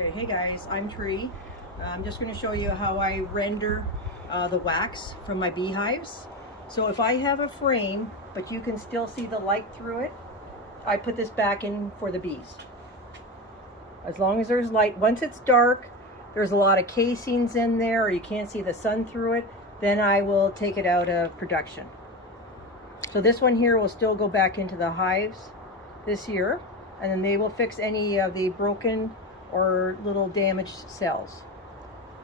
Okay, hey guys, I'm Tree. I'm just going to show you how I render the wax from my beehives. So if I have a frame, but you can still see the light through it, I put this back in for the bees. As long as there's light. Once it's dark, there's a lot of casings in there, or you can't see the sun through it, then I will take it out of production. So this one here will still go back into the hives this year, and then they will fix any of the broken or little damaged cells.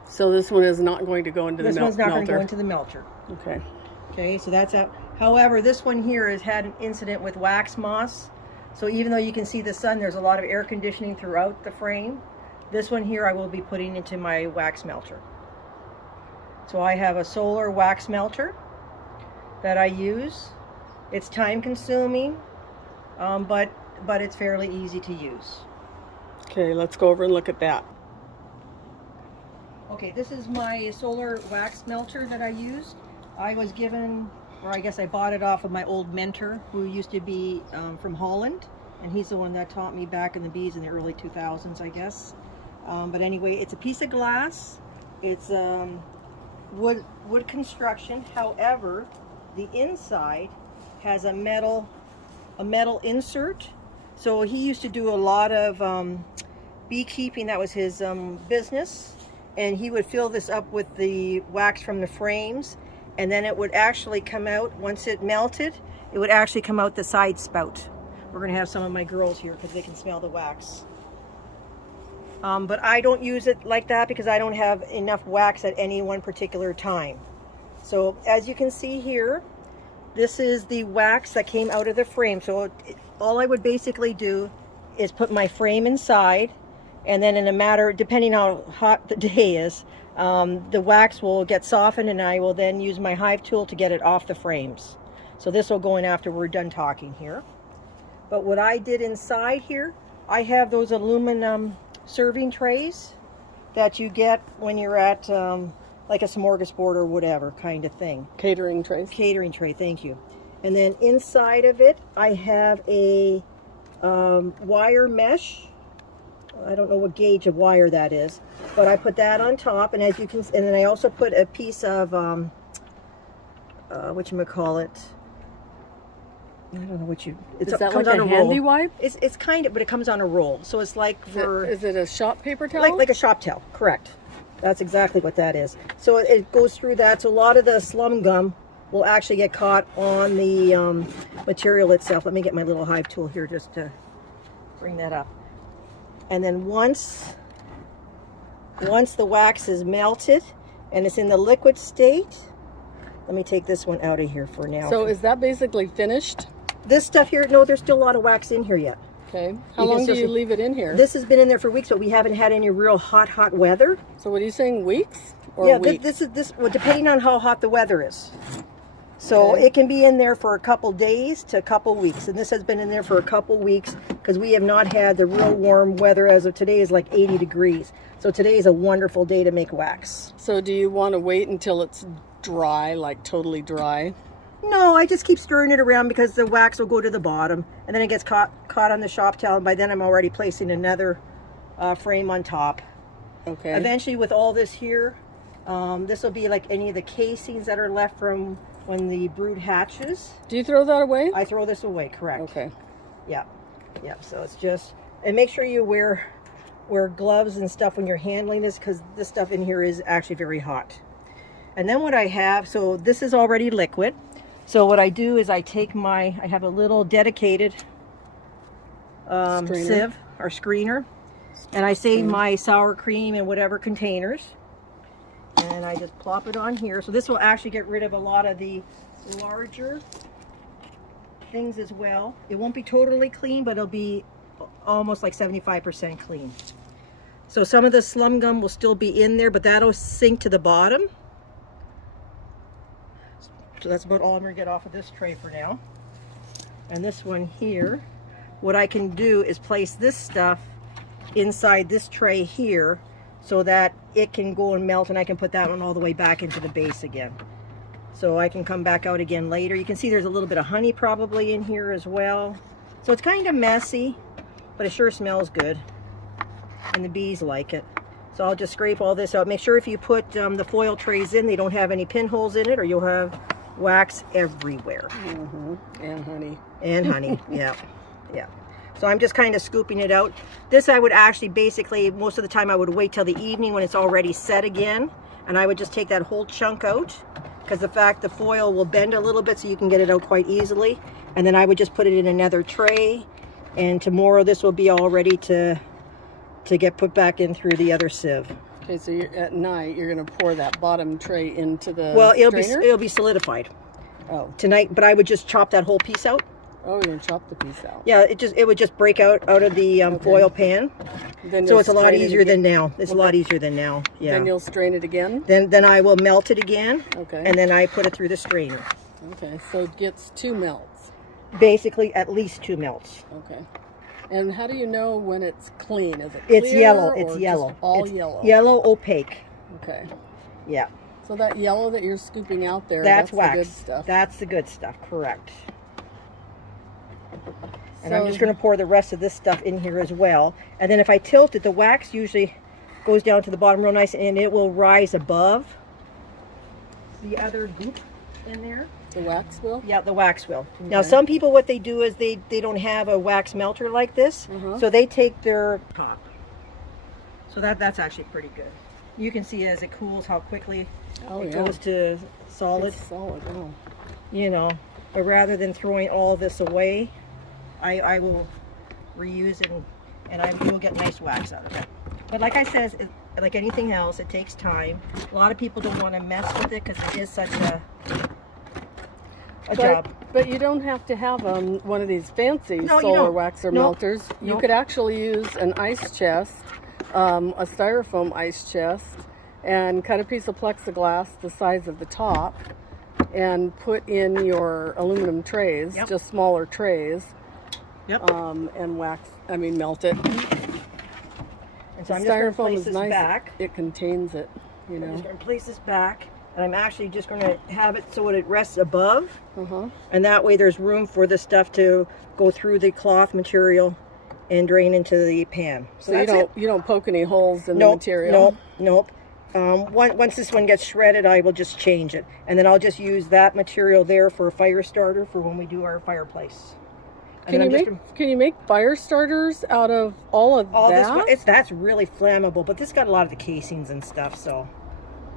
So this one is not going to go into the melter? This one's not going to go into the melter. Okay. Okay, so that's out. However, this one here has had an incident with wax moss. So even though you can see the sun, there's a lot of air conditioning throughout the frame. This one here I will be putting into my wax melter. So I have a solar wax melter that I use. It's time consuming, but it's fairly easy to use. Okay, let's go over and look at that. Okay, this is my solar wax melter that I used. I was given, or I guess I bought it off of my old mentor who used to be from Holland, and he's the one that taught me back in the bees in the early 2000s, I guess. But anyway, it's a piece of glass. It's wood construction. However, the inside has a metal insert. So he used to do a lot of beekeeping. That was his business, and he would fill this up with the wax from the frames, and then it would actually come out, once it melted, it would actually come out the side spout. We're going to have some of my girls here because they can smell the wax. But I don't use it like that because I don't have enough wax at any one particular time. So as you can see here, this is the wax that came out of the frame. So all I would basically do is put my frame inside, and then in a matter, depending on how hot the day is, the wax will get softened, and I will then use my hive tool to get it off the frames. So this will go in after we're done talking here. But what I did inside here, I have those aluminum serving trays that you get when you're at like a smorgasbord or whatever kind of thing. Catering trays. Catering tray, thank you. And then inside of it, I have a wire mesh. I don't know what gauge of wire that is, but I put that on top, and as you can, and then I also put a piece of whatchamacallit, I don't know what you. Is that like a handy wipe? It's kind of, but it comes on a roll, so it's like for. Is it a shop paper towel? Like a shop towel, correct. That's exactly what that is. So it goes through that. So a lot of the slum gum will actually get caught on the material itself. Let me get my little hive tool here just to bring that up. And then once the wax is melted and it's in the liquid state, let me take this one out of here for now. So is that basically finished? This stuff here, no, there's still a lot of wax in here yet. Okay. How long do you leave it in here? This has been in there for weeks, but we haven't had any real hot weather. So what are you saying, weeks? Or yeah, weeks? Well, depending on how hot the weather is. So okay. It can be in there for a couple days to a couple weeks, and this has been in there for a couple weeks because we have not had the real warm weather. As of today is like 80 degrees. So today is a wonderful day to make wax. So do you want to wait until it's dry, like totally dry? No, I just keep stirring it around because the wax will go to the bottom, and then it gets caught on the shop towel, and by then I'm already placing another frame on top. Okay. Eventually, with all this here, this will be like any of the casings that are left from when the brood hatches. Do you throw that away? I throw this away, correct. Okay. Yeah. So it's just, and make sure you wear gloves and stuff when you're handling this, because this stuff in here is actually very hot. And then what I have, so this is already liquid. So what I do is I have a little dedicated sieve or screener, and I save my sour cream in whatever containers, and I just plop it on here. So this will actually get rid of a lot of the larger things as well. It won't be totally clean, but it'll be almost like 75% clean. So some of the slum gum will still be in there, but that'll sink to the bottom. So that's about all I'm going to get off of this tray for now. And this one here, what I can do is place this stuff inside this tray here so that it can go and melt, and I can put that one all the way back into the base again. So I can come back out again later. You can see there's a little bit of honey probably in here as well. So it's kind of messy, but it sure smells good. and the bees like it. So I'll just scrape all this out. Make sure if you put the foil trays in, they don't have any pinholes in it, or you'll have wax everywhere. And honey. And honey, yeah, yeah. So I'm just kind of scooping it out. This I would actually basically, most of the time I would wait till the evening when it's already set again, and I would just take that whole chunk out, because the foil will bend a little bit so you can get it out quite easily. And then I would just put it in another tray, and tomorrow this will be all ready to get put back in through the other sieve. Okay, so at night you're going to pour that bottom tray into the strainer? It'll be solidified. Oh. Tonight, but I would just chop that whole piece out. Oh, you're going to chop the piece out. Yeah, it would just break out of the foil pan. So it's a lot easier than now. It's a lot easier than now. Yeah. Then you'll strain it again? Then I will melt it again. Okay. And then I put it through the strainer. Okay, so it gets 2 melts. Basically, at least 2 melts. Okay. And how do you know when it's clean? Is it clear? It's yellow. Or It's yellow. Just all it's yellow. Yellow opaque. Okay. Yeah. So that yellow that you're scooping out there, that's the wax. good stuff. That's the good stuff, correct. And I'm just going to pour the rest of this stuff in here as well. And then if I tilt it, the wax usually goes down to the bottom real nice, and it will rise above the other goop in there. The wax will? Yeah, the wax will. Okay. Now, some people, what they do is they don't have a wax melter like this, so they take their top. So that's actually pretty good. You can see as it cools how quickly it goes to solid. It's solid, oh. You know, but rather than throwing all this away, I will reuse it, and I will get nice wax out of it. But like I said, like anything else, it takes time. A lot of people don't want to mess with it because it is such a job. But you don't have to have one of these fancy solar waxer melters. You could actually use an ice chest, a styrofoam ice chest, and cut a piece of plexiglass the size of the top, and put in your aluminum trays, just smaller trays. And melt it. And so I'm just going to Styrofoam place is this nice. back. It contains it, you know. I'm just going to place this back, and I'm actually just going to have it so it rests above, and that way there's room for the stuff to go through the cloth material and drain into the pan. So you don't poke any holes in the material. Nope. Once this one gets shredded, I will just change it, and then I'll just use that material there for a fire starter for when we do our fireplace. Can you make fire starters out of all that? That's really flammable, but this got a lot of the casings and stuff, so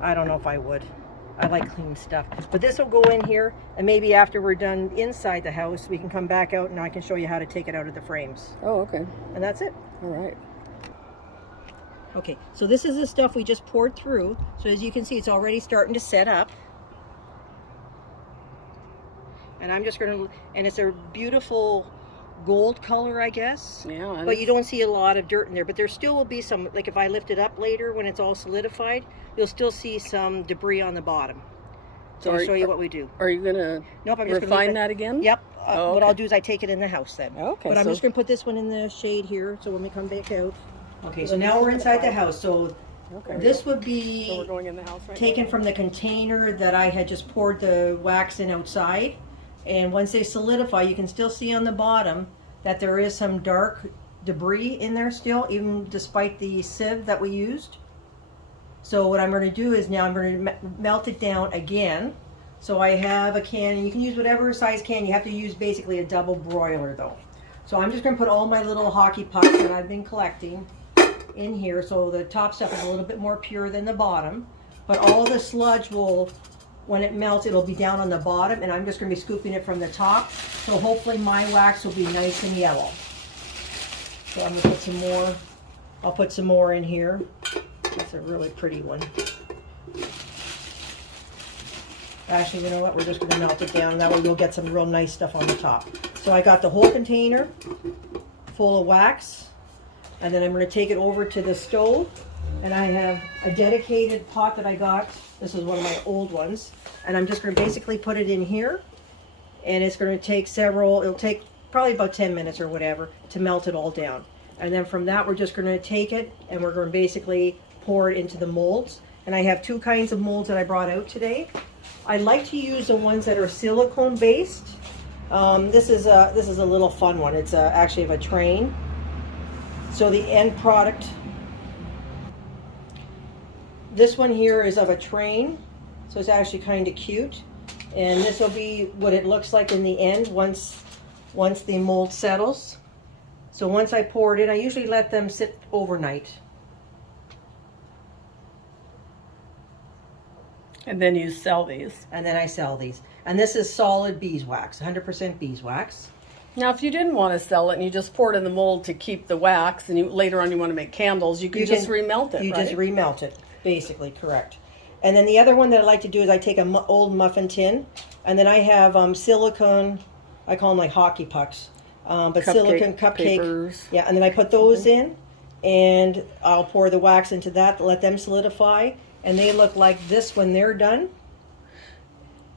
I don't know if I would. I like clean stuff. But this will go in here, and maybe after we're done inside the house, we can come back out and I can show you how to take it out of the frames. Oh, okay. And that's it. All right. Okay, so this is the stuff we just poured through. So as you can see, it's already starting to set up. And I'm just going to, and it's a beautiful gold color, I guess. Yeah. But you don't see a lot of dirt in there. But there still will be some, like if I lift it up later when it's all solidified, you'll still see some debris on the bottom. So I'll show you what we do. Are you going to refine that again? Yep. What I'll do is I take it in the house then. Okay. But I'm just going to put this one in the shade here so when we come back out. Okay, so now we're inside the house. So this would be we're going in the house taken from the container that I had just poured the wax in outside. And once they solidify, you can still see on the bottom that there is some dark debris in there still, even despite the sieve that we used. So what I'm going to do is now I'm going to melt it down again. So I have a can, and you can use whatever size can. You have to use basically a double broiler though. So I'm just going to put all my little hockey pucks that I've been collecting in here. So the top stuff is a little bit more pure than the bottom. But all the sludge will, when it melts, it'll be down on the bottom, and I'm just going to be scooping it from the top. So hopefully my wax will be nice and yellow. So I'm going to put some more. I'll put some more in here. That's a really pretty one. Actually, you know what? We're just going to melt it down, and that way we'll get some real nice stuff on the top. So I got the whole container full of wax, and then I'm going to take it over to the stove, and I have a dedicated pot that I got. This is one of my old ones, and I'm just going to basically put it in here, and it's going to take it'll take probably about 10 minutes or whatever to melt it all down. And then from that, we're just going to take it, and we're going to basically pour it into the molds. And I have 2 kinds of molds that I brought out today. I like to use the ones that are silicone based. This is a little fun one. It's actually of a train. So the end product This one here is of a train, so it's actually kind of cute. And this will be what it looks like in the end once the mold settles. So once I pour it in, I usually let them sit overnight. And then you sell these. And then I sell these. And this is solid beeswax, 100% beeswax. Now, if you didn't want to sell it and you just pour it in the mold to keep the wax, and later on you want to make candles, you can just remelt it, You right? just remelt it, basically, correct. And then the other one that I like to do is I take an old muffin tin, and then I have silicone, I call them like hockey pucks, but silicone cupcake. Papers. Yeah, and then I put those in, and I'll pour the wax into that, let them solidify, and they look like this when they're done.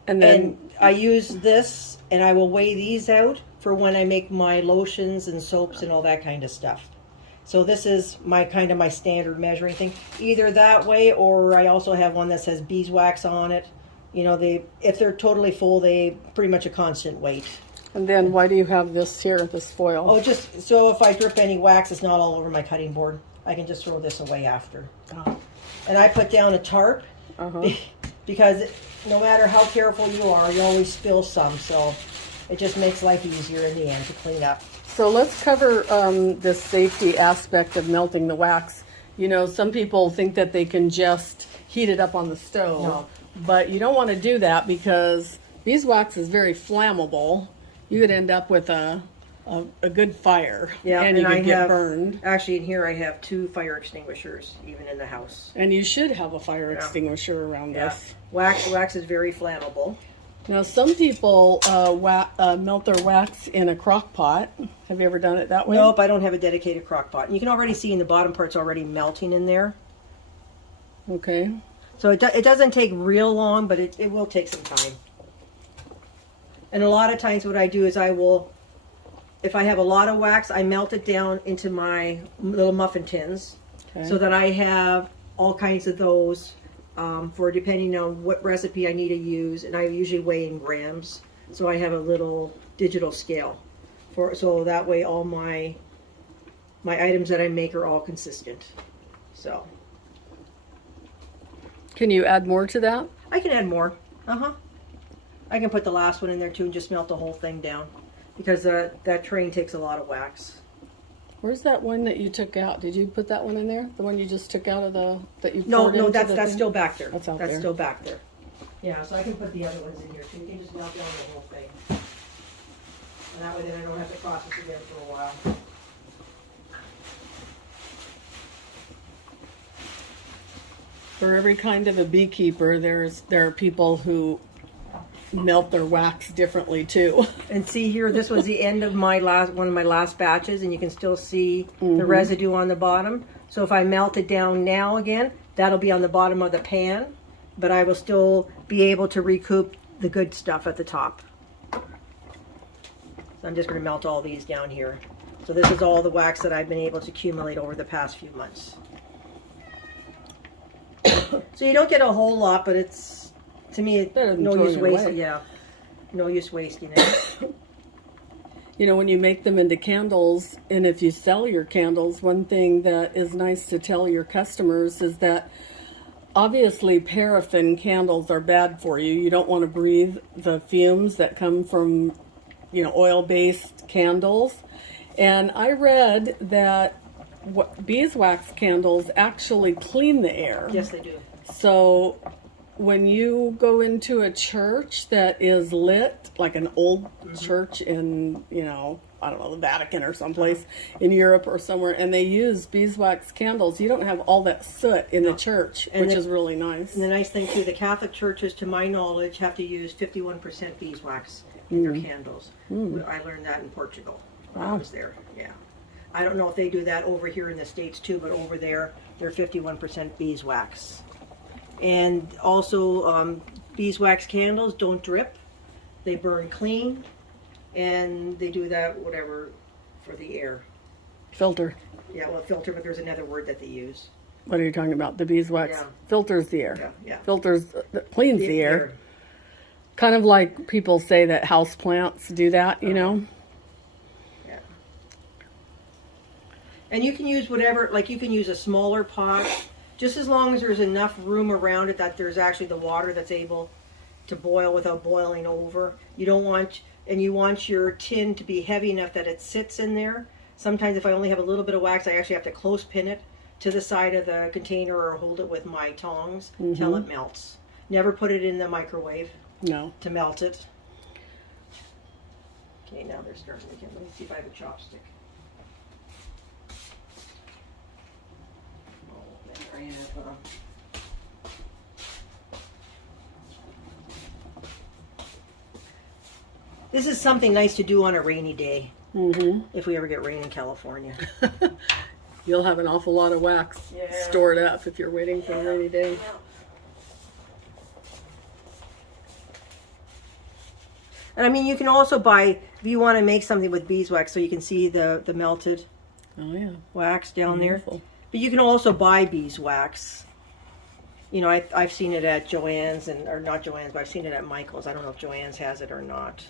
And then And I use this, and I will weigh these out for when I make my lotions and soaps and all that kind of stuff. So this is my kind of my standard measuring thing. Either that way, or I also have one that says beeswax on it. You know, if they're totally full, they pretty much a constant weight. And then why do you have this here, this foil? Oh, just so if I drip any wax, it's not all over my cutting board. I can just throw this away after. Oh. And I put down a tarp Uh-huh. because no matter how careful you are, you always spill some. So it just makes life easier in the end to clean up. So let's cover this safety aspect of melting the wax. You know, some people think that they can just heat it up on the stove. No. But you don't want to do that because beeswax is very flammable. You could end up with a good fire, and you could get burned. Actually, in here I have 2 fire extinguishers, even in the house. And you should have a fire extinguisher around this. Wax is very flammable. Now, some people melt their wax in a crock pot. Have you ever done it that way? Nope, I don't have a dedicated crock pot. And you can already see in the bottom part's already melting in there. Okay. So it doesn't take real long, but it will take some time. And a lot of times what I do is if I have a lot of wax, I melt it down into my little muffin tins, so that I have all kinds of those for depending on what recipe I need to use, and I usually weigh in grams. So I have a little digital scale so that way all my items that I make are all consistent. So can you add more to that? I can add more. I can put the last one in there too and just melt the whole thing down because that train takes a lot of wax. Where's that one that you took out? Did you put that one in there? The one you just took out of that you No, poured into that's thing? still back there. That's That's still back there. Yeah, so I can put the other ones in here too. You can just melt down the whole thing. And that way then I don't have to process again for a while. For every kind of a beekeeper, there are people who melt their wax differently too. And see here, this was the end of one of my last batches, and you can still see the residue on the bottom. So if I melt it down now again, that'll be on the bottom of the pan, but I will still be able to recoup the good stuff at the top. So I'm just going to melt all these down here. So this is all the wax that I've been able to accumulate over the past few months. So you don't get a whole lot, but it's, to me, no use wasting. Yeah, no use wasting it. You know, when you make them into candles, and if you sell your candles, one thing that is nice to tell your customers is that obviously paraffin candles are bad for you. You don't want to breathe the fumes that come from, you know, oil-based candles. And I read that beeswax candles actually clean the air. Yes, they do. So when you go into a church that is lit, like an old church in, you know, I don't know, the Vatican or someplace in Europe or somewhere, and they use beeswax candles, you don't have all that soot in the church, which is really nice. And the nice thing too, the Catholic churches, to my knowledge, have to use 51% beeswax in their candles. I learned that in Portugal when I was there. Yeah. I don't know if they do that over here in the States too, but over there, they're 51% beeswax. And also, beeswax candles don't drip. They burn clean, and they do that, whatever, for the air. Filter. Yeah, well, filter, but there's another word that they use. What are you talking about? The beeswax filters the air. Yeah. Filters, cleans the air. Kind of like people say that house plants do that, you know? Yeah. And you can use whatever, like you can use a smaller pot just as long as there's enough room around it that there's actually the water that's able to boil without boiling over. You don't want, and you want your tin to be heavy enough that it sits in there. Sometimes if I only have a little bit of wax, I actually have to close pin it to the side of the container or hold it with my tongs till it melts. Never put it in the microwave. No. To melt it. Okay, now they're starting again. Let me see if I have a chopstick. Oh, there I have. This is something nice to do on a rainy day. If we ever get rain in California. You'll have an awful lot of wax stored up if you're waiting for a rainy day. And I mean, you can also buy, if you want to make something with beeswax, so you can see the melted wax down there. But you can also buy beeswax. You know, I've seen it at Joann's, or not Joann's, but I've seen it at Michael's. I don't know if Joann's has it or not.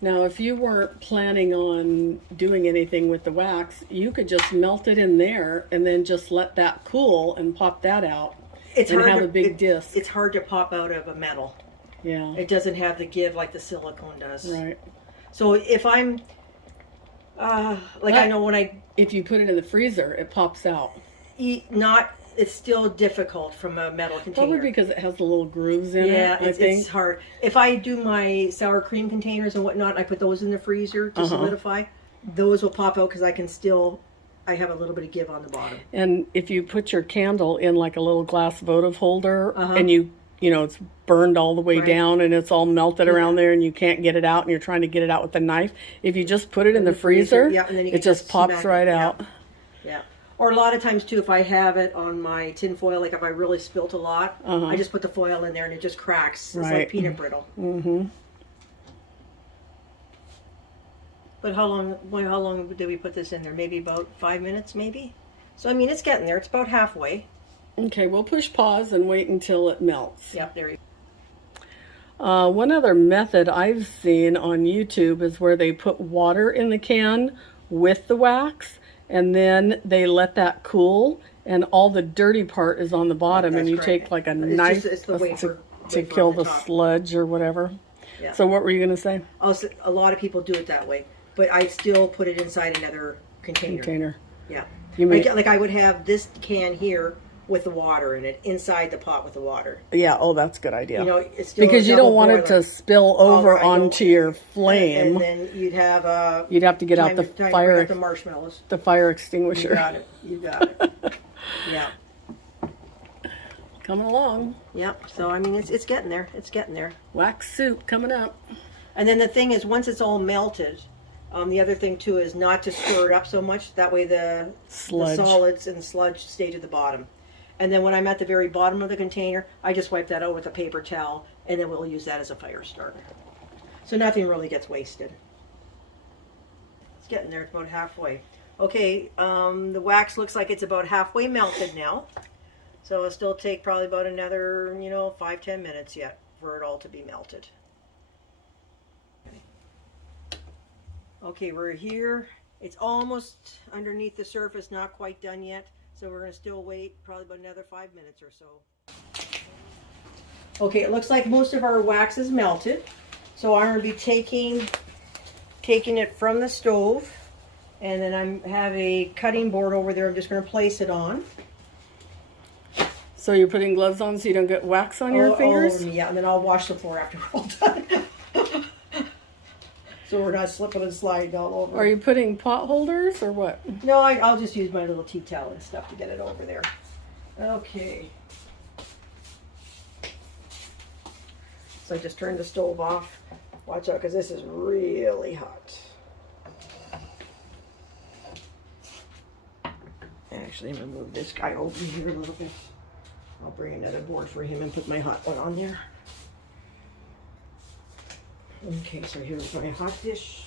Now, if you weren't planning on doing anything with the wax, you could just melt it in there and then just let that cool and pop that out and have a big disc. It's hard to pop out of a metal. Yeah. It doesn't have the give like the silicone does. Right. So if I'm, I know when if you put it in the freezer, it pops out. It's still difficult from a metal container. Probably because it has the little grooves in it. Yeah, it's hard. If I do my sour cream containers and whatnot, I put those in the freezer to solidify. Those will pop out because I have a little bit of give on the bottom. And if you put your candle in like a little glass votive holder and you know, it's burned all the way down and it's all melted around there and you can't get it out and you're trying to get it out with a knife, if you just put it in the freezer, and then it just pops right out. Yeah. Or a lot of times too, if I have it on my tin foil, like if I really spilt a lot, I just put the foil in there and it just cracks. It's like peanut brittle. But how long did we put this in there? Maybe about 5 minutes, maybe? So, I mean, it's getting there. It's about halfway. Okay, we'll push pause and wait until it melts. Yep, there you go. One other method I've seen on YouTube is where they put water in the can with the wax, and then they let that cool, and all the dirty part is on the bottom, and you take like a knife to kill the sludge or whatever. Yeah. So what were you going to say? Also, a lot of people do it that way, but I still put it inside another container. Yeah. Like I would have this can here with the water in it, inside the pot with the water. Yeah, that's a good idea. You know, it's still because you don't want it to spill over onto your flame. And then you'd have to get out the fire, the marshmallows. The fire extinguisher. You got it. Yeah. Coming along. Yep. So I mean, it's getting there. It's getting there. Wax soup coming up. And then the thing is, once it's all melted, the other thing too is not to stir it up so much. That way the solids and sludge stay to the bottom. And then when I'm at the very bottom of the container, I just wipe that out with a paper towel, and then we'll use that as a fire starter. So nothing really gets wasted. It's getting there. It's about halfway. Okay, the wax looks like it's about halfway melted now. So it'll still take probably about another, 5-10 minutes yet for it all to be melted. Okay, we're here. It's almost underneath the surface, not quite done yet. So we're going to still wait probably about another 5 minutes or so. Okay, it looks like most of our wax is melted. So I'm going to be taking it from the stove. And then I have a cutting board over there. I'm just going to place it on. So you're putting gloves on so you don't get wax on your fingers? Yeah, and then I'll wash the floor after we're all done. So we're not slipping and sliding all over. Are you putting pot holders or what? No, I'll just use my little tea towel and stuff to get it over there. Okay. So I just turned the stove off. Watch out, because this is really hot. Actually, I'm going to move this guy over here a little bit. I'll bring another board for him and put my hot one on there. Okay, so here's my hot dish.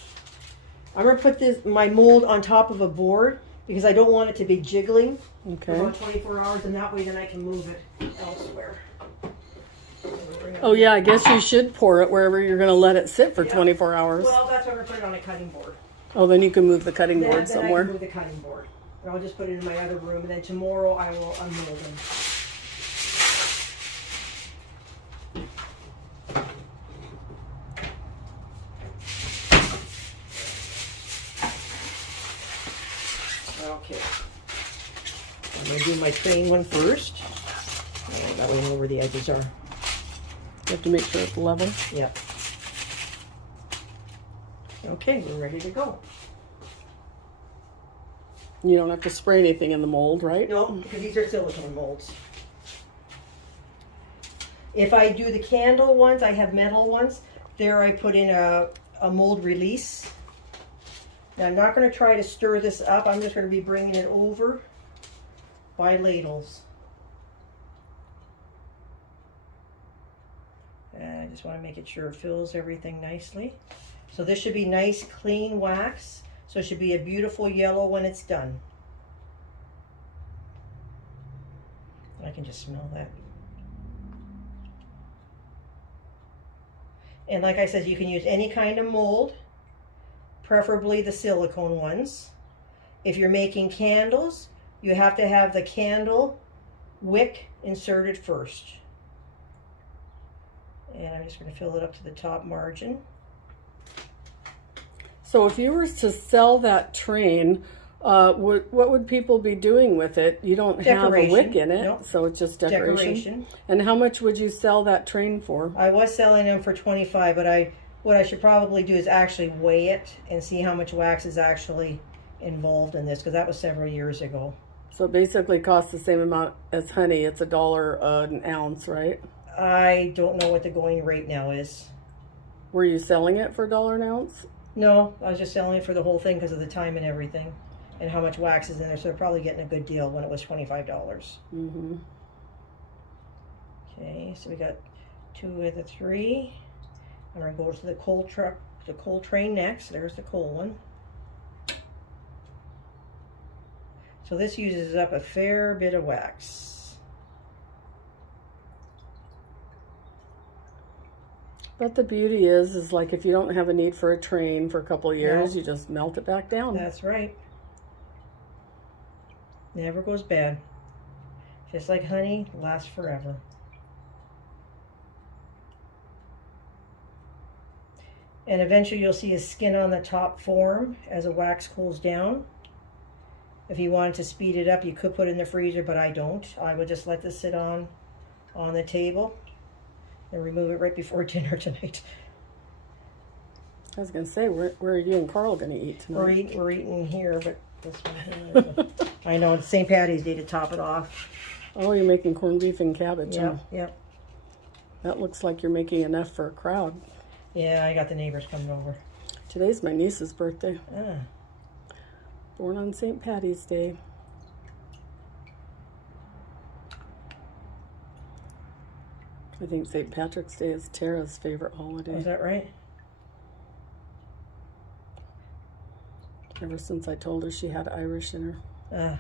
I'm going to put my mold on top of a board because I don't want it to be jiggling for about 24 hours, and that way then I can move it elsewhere. Oh yeah, I guess you should pour it wherever you're going to let it sit for 24 hours. Well, that's why we're putting it on a cutting board. Oh, then you can move the cutting board somewhere. I can move the cutting board. I'll just put it in my other room, and then tomorrow I will unmold them. Okay. I'm going to do my plain one first. Oh, that way I know where the edges are. You have to make sure it's level. Yep. Okay, we're ready to go. You don't have to spray anything in the mold, right? No, because these are silicone molds. If I do the candle ones, I have metal ones. There I put in a mold release. Now I'm not going to try to stir this up. I'm just going to be bringing it over by ladles. And I just want to make it sure it fills everything nicely. So this should be nice, clean wax. So it should be a beautiful yellow when it's done. I can just smell that. And like I said, you can use any kind of mold, preferably the silicone ones. If you're making candles, you have to have the candle wick inserted first. And I'm just going to fill it up to the top margin. So if you were to sell that train, what would people be doing with it? You don't have a wick in it, nope. So it's just decoration. And how much would you sell that train for? I was selling them for $25, but what I should probably do is actually weigh it and see how much wax is actually involved in this, because that was several years ago. So it basically costs the same amount as honey. It's $1 an ounce, right? I don't know what the going rate now is. Were you selling it for $1 an ounce? No, I was just selling it for the whole thing because of the time and everything and how much wax is in there. So they're probably getting a good deal when it was $25. Mm-hmm. Okay, so we got 2 of the 3. I'm going to go to the coal train next. There's the coal one. So this uses up a fair bit of wax. But the beauty is like if you don't have a need for a train for a couple of years, you just melt it back down. That's right. Never goes bad. Just like honey, lasts forever. And eventually you'll see a skin on the top form as the wax cools down. If you wanted to speed it up, you could put it in the freezer, but I don't. I would just let this sit on the table and remove it right before dinner tonight. I was going to say, where are you and Carl going to eat tonight? We're eating here, but this one here. I know, it's St. Patty's Day to top it off. Oh, you're making corned beef and cabbage, huh? Yep. That looks like you're making enough for a crowd. Yeah, I got the neighbors coming over. Today's my niece's birthday. Ah. Born on St. Patty's Day. I think St. Patrick's Day is Tara's favorite holiday. Is that right? Ever since I told her she had Irish in her.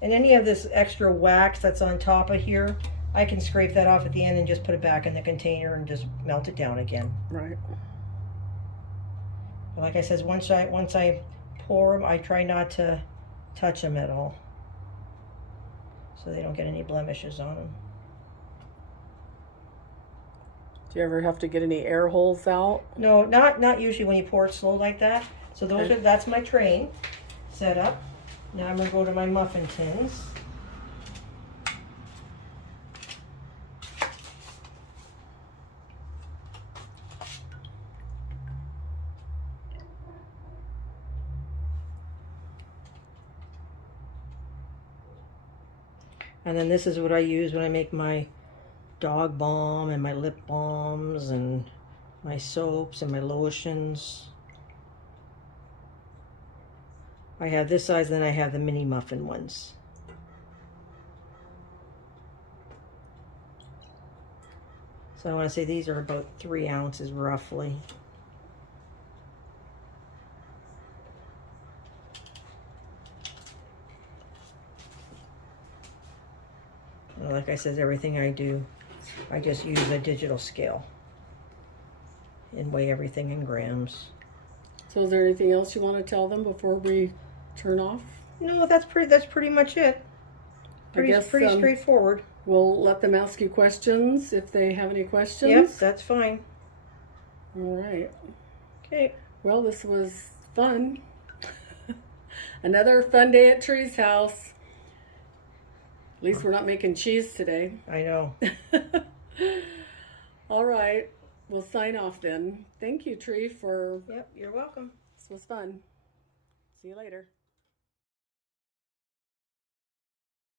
And any of this extra wax that's on top of here, I can scrape that off at the end and just put it back in the container and just melt it down again. Right. But like I said, once I pour them, I try not to touch them at all, so they don't get any blemishes on them. Do you ever have to get any air holes out? No, not usually when you pour it slow like that. So that's my train set up. Now I'm going to go to my muffin tins. And then this is what I use when I make my dog balm and my lip balms and my soaps and my lotions. I have this size, and then I have the mini muffin ones. So I want to say these are about 3 ounces roughly. Like I said, everything I do, I just use a digital scale and weigh everything in grams. So is there anything else you want to tell them before we turn off? No, that's pretty much it. Pretty straightforward. We'll let them ask you questions if they have any questions. Yep, that's fine. All right. Okay. Well, this was fun. Another fun day at Tree's house. At least we're not making cheese today. I know. All right. We'll sign off then. Thank you, Tree, for... Yep, you're welcome. This was fun. See you later.